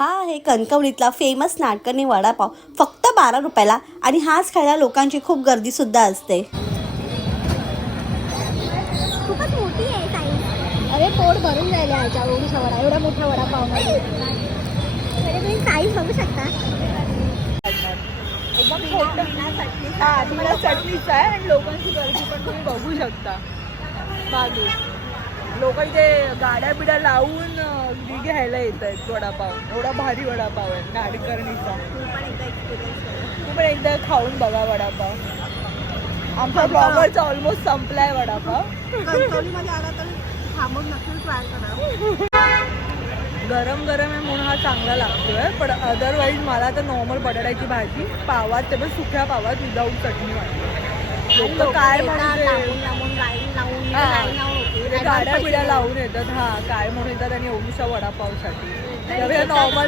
हा आहे कणकवलीतला फेमस नाडकर्णी वडापाव, फक्त 12 रुपयाला. आणि हाच खायला लोकांची खूप गर्दी सुद्धा असते. खूपच मोठी आहे साईज. अरे पोट भरून जायला ह्याच्या वडा, एवढा मोठा वडापाव मध्ये. तुम्ही साईज बघू शकता. एकदम छोटं. हा तुम्हाला चटणीच आहे आणि लोकांची गर्दी पण तुम्ही बघू शकता. बाजू लोक इथे गाड्या बिड्या लावून घ्यायला येत आहेत वडापाव. एवढा भारी वडापाव आहे नाडकर्णीचा. तू पण एकदा खाऊन बघा वडापाव. आमचा ब्लॉगरचा ऑलमोस्ट संपलाय वडापाव. कणकवलीमध्ये आला तर थांबून नक्की ट्राय करा. गरम गरम आहे म्हणून हा चांगला लागतोय. पण अदरवाईज मला तर नॉर्मल बटाट्याची भाजी पावात, ते पण सुक्या पावात विदाऊट चटणी वाटते. लोक काय म्हणते गाड्या बिड्या लावून येतात. हा काय म्हणून येतात आणि एवढूशा वडापावसाठी. नॉर्मल